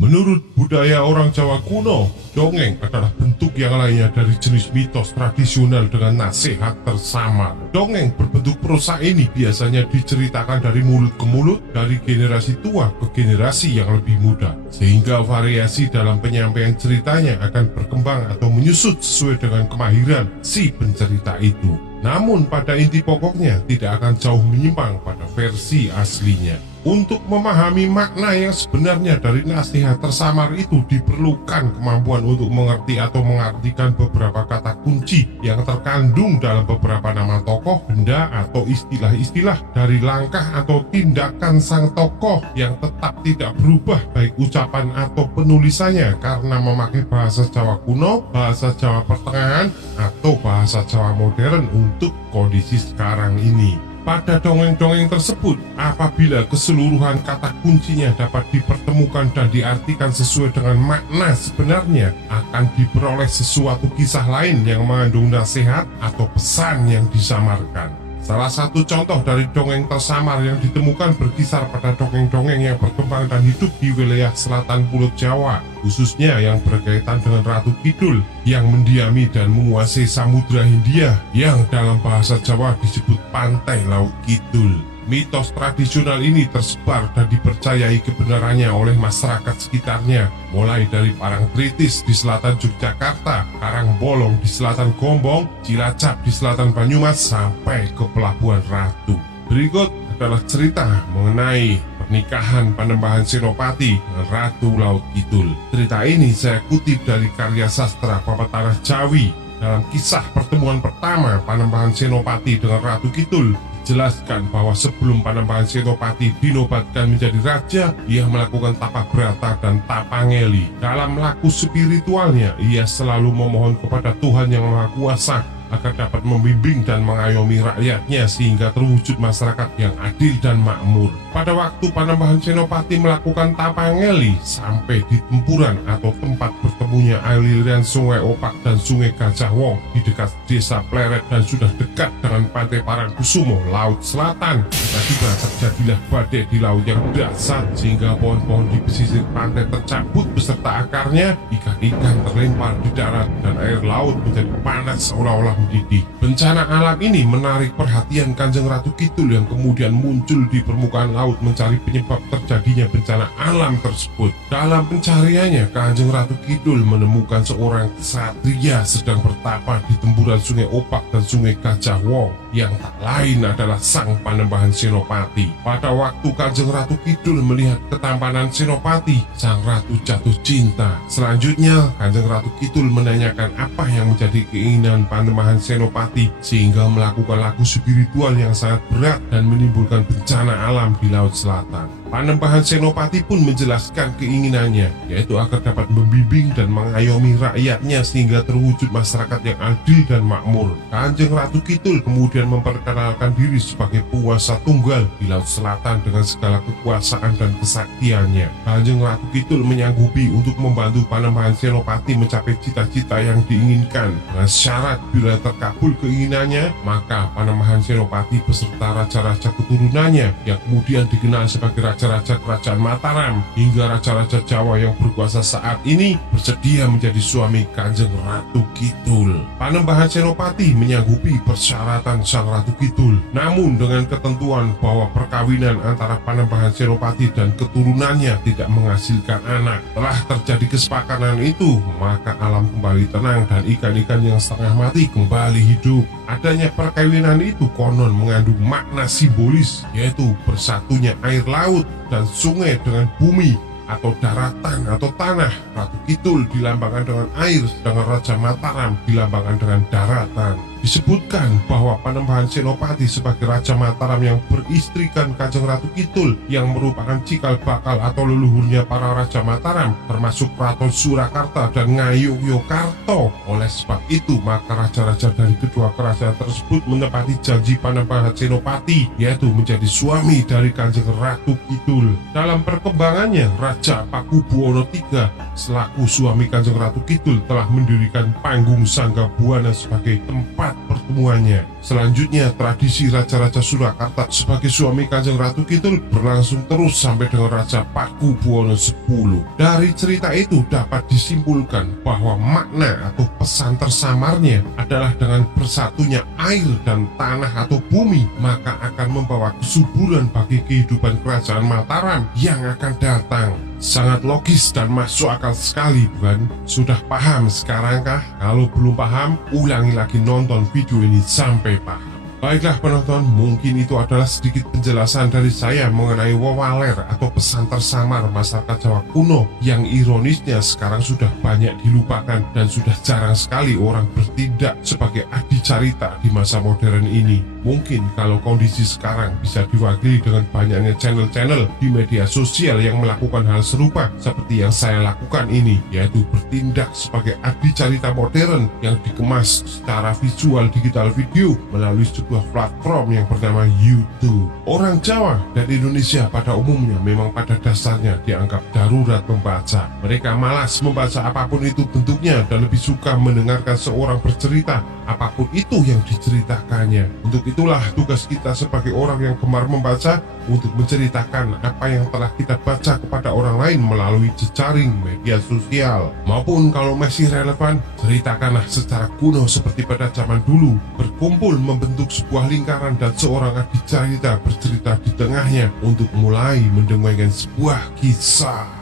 Menurut budaya orang Jawa kuno, dongeng adalah bentuk yang lainnya dari jenis mitos tradisional dengan nasihat tersamar. Dongeng berbentuk prosa ini biasanya diceritakan dari mulut ke mulut, dari generasi tua ke generasi yang lebih muda, sehingga variasi dalam penyampaian ceritanya akan berkembang atau menyusut sesuai dengan kemahiran si pencerita itu. Namun pada inti pokoknya tidak akan jauh menyimpang pada versi aslinya. Untuk memahami makna yang sebenarnya dari nasihat tersamar itu diperlukan kemampuan untuk mengerti atau mengartikan beberapa kata kunci yang terkandung dalam beberapa nama tokoh, benda, atau istilah-istilah dari langkah atau tindakan sang tokoh yang tetap tidak berubah baik ucapan atau penulisannya karena memakai bahasa Jawa kuno, bahasa Jawa pertengahan, atau bahasa Jawa modern untuk kondisi sekarang ini. Pada dongeng-dongeng tersebut, apabila keseluruhan kata kuncinya dapat dipertemukan dan diartikan sesuai dengan makna sebenarnya, akan diperoleh sesuatu kisah lain yang mengandung nasihat atau pesan yang disamarkan. Salah satu contoh dari dongeng tersamar yang ditemukan berkisar pada dongeng-dongeng yang berkembang dan hidup di wilayah selatan Pulau Jawa, khususnya yang berkaitan dengan Ratu Kidul yang mendiami dan menguasai Samudra Hindia yang dalam bahasa Jawa disebut Pantai Laut Kidul. Mitos tradisional ini tersebar dan dipercayai kebenarannya oleh masyarakat sekitarnya, mulai dari Parangtritis di selatan Yogyakarta, Karangbolong di selatan Gombong, Cilacap di selatan Banyumas, sampai ke Pelabuhan Ratu. Berikut adalah cerita mengenai pernikahan Panembahan Senopati dengan Ratu Laut Kidul. Cerita ini saya kutip dari karya sastra Papat Tanah Jawi. Dalam kisah pertemuan pertama Panembahan Senopati dengan Ratu Kidul, jelaskan bahwa sebelum Panembahan Senopati dinobatkan menjadi raja, ia melakukan tapa brata dan tapangeli. Dalam laku spiritualnya, ia selalu memohon kepada Tuhan Yang Maha Kuasa agar dapat membimbing dan mengayomi rakyatnya sehingga terwujud masyarakat yang adil dan makmur. Pada waktu Panembahan Senopati melakukan tapangeli sampai di tempuran atau tempat bertemunya aliran Sungai Opak dan Sungai Gajah Wong di dekat desa Pleret dan sudah dekat dengan Pantai Parangkusumo, Laut Selatan, tiba-tiba terjadilah badai di laut yang dahsyat sehingga pohon-pohon di pesisir pantai tercabut beserta akarnya, ikan-ikan terlempar di darat dan air laut menjadi panas seolah-olah mendidih. Bencana alam ini menarik perhatian Kanjeng Ratu Kidul yang kemudian muncul di permukaan laut mencari penyebab terjadinya bencana alam tersebut. Dalam pencariannya, Kanjeng Ratu Kidul menemukan seorang ksatria sedang bertapa di tempuran Sungai Opak dan Sungai Gajah Wong yang tak lain adalah sang Panembahan Senopati. Pada waktu Kanjeng Ratu Kidul melihat ketampanan Senopati, sang ratu jatuh cinta. Selanjutnya, Kanjeng Ratu Kidul menanyakan apa yang menjadi keinginan Panembahan Senopati sehingga melakukan laku spiritual yang sangat berat dan menimbulkan bencana alam di Laut Selatan. Panembahan Senopati pun menjelaskan keinginannya, yaitu agar dapat membimbing dan mengayomi rakyatnya sehingga terwujud masyarakat yang adil dan makmur. Kanjeng Ratu Kidul kemudian memperkenalkan diri sebagai penguasa tunggal di Laut Selatan dengan segala kekuasaan dan kesaktiannya. Kanjeng Ratu Kidul menyanggupi untuk membantu Panembahan Senopati mencapai cita-cita yang diinginkan. Dengan syarat bila terkabul keinginannya, maka Panembahan Senopati beserta raja-raja keturunannya yang kemudian dikenal sebagai raja-raja kerajaan Mataram hingga raja-raja Jawa yang berkuasa saat ini bersedia menjadi suami Kanjeng Ratu Kidul. Panembahan Senopati menyanggupi persyaratan sang Ratu Kidul, namun dengan ketentuan bahwa perkawinan antara Panembahan Senopati dan keturunannya tidak menghasilkan anak. Telah terjadi kesepakatan itu, maka alam kembali tenang dan ikan-ikan yang setengah mati kembali hidup. Adanya perkawinan itu konon mengandung makna simbolis, yaitu bersatunya air laut dan sungai dengan bumi atau daratan atau tanah. Ratu Kidul dilambangkan dengan air, sedangkan Raja Mataram dilambangkan dengan daratan. Disebutkan bahwa Panembahan Senopati sebagai Raja Mataram yang beristrikan Kanjeng Ratu Kidul yang merupakan cikal bakal atau leluhurnya para Raja Mataram, termasuk Keraton Surakarta dan Ngayogyakarta. Oleh sebab itu, maka raja-raja dari kedua kerajaan tersebut menepati janji Panembahan Senopati, yaitu menjadi suami dari Kanjeng Ratu Kidul. Dalam perkembangannya, Raja Pakubuwono III selaku suami Kanjeng Ratu Kidul telah mendirikan panggung Sanggabuana sebagai tempat tempat pertemuannya. Selanjutnya, tradisi Raja-Raja Surakarta sebagai suami Kanjeng Ratu Kidul berlangsung terus sampai dengan Raja Pakubuwono X. Dari cerita itu dapat disimpulkan bahwa makna atau pesan tersamarnya adalah dengan bersatunya air dan tanah atau bumi, maka akan membawa kesuburan bagi kehidupan kerajaan Mataram yang akan datang. Sangat logis dan masuk akal sekali, bukan? Sudah paham sekarang kah? Kalau belum paham, ulangi lagi nonton video ini sampai paham. Baiklah penonton, mungkin itu adalah sedikit penjelasan dari saya mengenai wawaler atau pesan tersamar masyarakat Jawa kuno yang ironisnya sekarang sudah banyak dilupakan dan sudah jarang sekali orang bertindak sebagai adicarita di masa modern ini. Mungkin kalau kondisi sekarang bisa diwakili dengan banyaknya channel-channel di media sosial yang melakukan hal serupa seperti yang saya lakukan ini, yaitu bertindak sebagai adicarita modern yang dikemas secara visual digital video melalui sebuah platform yang bernama YouTube. Orang Jawa dan Indonesia pada umumnya memang pada dasarnya dianggap darurat membaca. Mereka malas membaca apapun itu bentuknya dan lebih suka mendengarkan seorang bercerita apapun itu yang diceritakannya. Untuk itulah tugas kita sebagai orang yang gemar membaca untuk menceritakan apa yang telah kita baca kepada orang lain melalui jejaring media sosial. Maupun kalau masih relevan, ceritakanlah secara kuno seperti pada zaman dulu, berkumpul membentuk sebuah lingkaran dan seorang adicarita bercerita di tengahnya untuk mulai mendongengkan sebuah kisah.